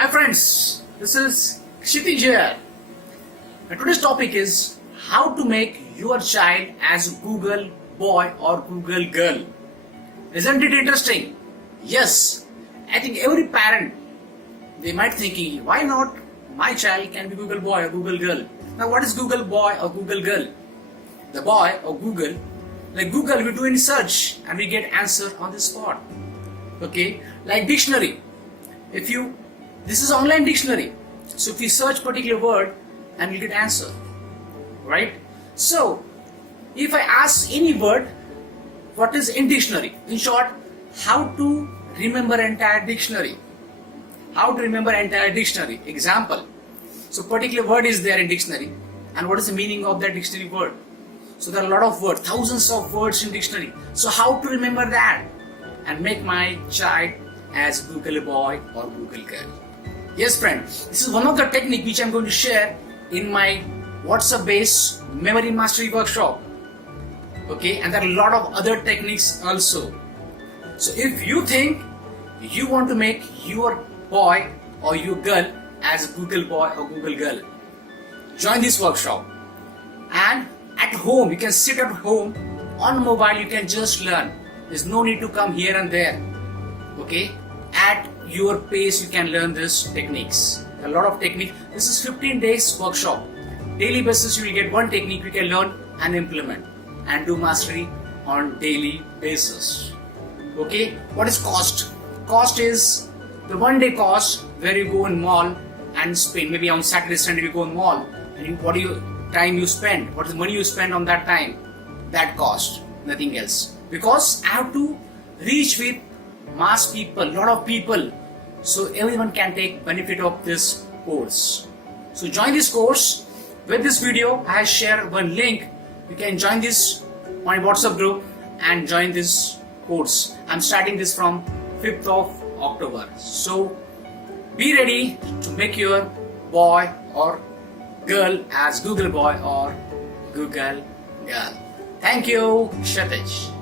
Hi friends, this is Kshitij here. And today's topic is how to make your child as Google boy or Google girl. Isn't it interesting? Yes, I think every parent, they might thinking, why not my child can be Google boy or Google girl? Now what is Google boy or Google girl? The boy or Google, like Google, we do any search and we get answer on the spot. Okay, like dictionary. This is online dictionary. So if you search particular word and you get answer, right? So if I ask any word, what is in dictionary? In short, how to remember entire dictionary? How to remember entire dictionary? Example. So particular word is there in dictionary, and what is the meaning of that dictionary word? So there are a lot of words, thousands of words in dictionary. So how to remember that and make my child as Google boy or Google girl? Yes friend, this is one of the technique which I am going to share in my WhatsApp based memory mastery workshop. Okay, and there are a lot of other techniques also. So if you think you want to make your boy or your girl as Google boy or Google girl, join this workshop. And at home, you can sit at home on mobile, you can just learn. There's no need to come here and there. Okay, at your pace you can learn these techniques. A lot of techniques. This is 15 days workshop. Daily basis you will get one technique you can learn and implement and do mastery on daily basis. Okay, what is cost? Cost is the one day cost where you go in mall and spend. Maybe on Saturday, Sunday you go in mall and what do you time you spend? What is the money you spend on that time? That cost, nothing else. Because I have to reach with mass people, lot of people, so everyone can take benefit of this course. So join this course. With this video, I share one link. You can join this my WhatsApp group and join this course. I'm starting this from 5th of October. So be ready to make your boy or girl as Google boy or Google girl. Thank you, Kshitij.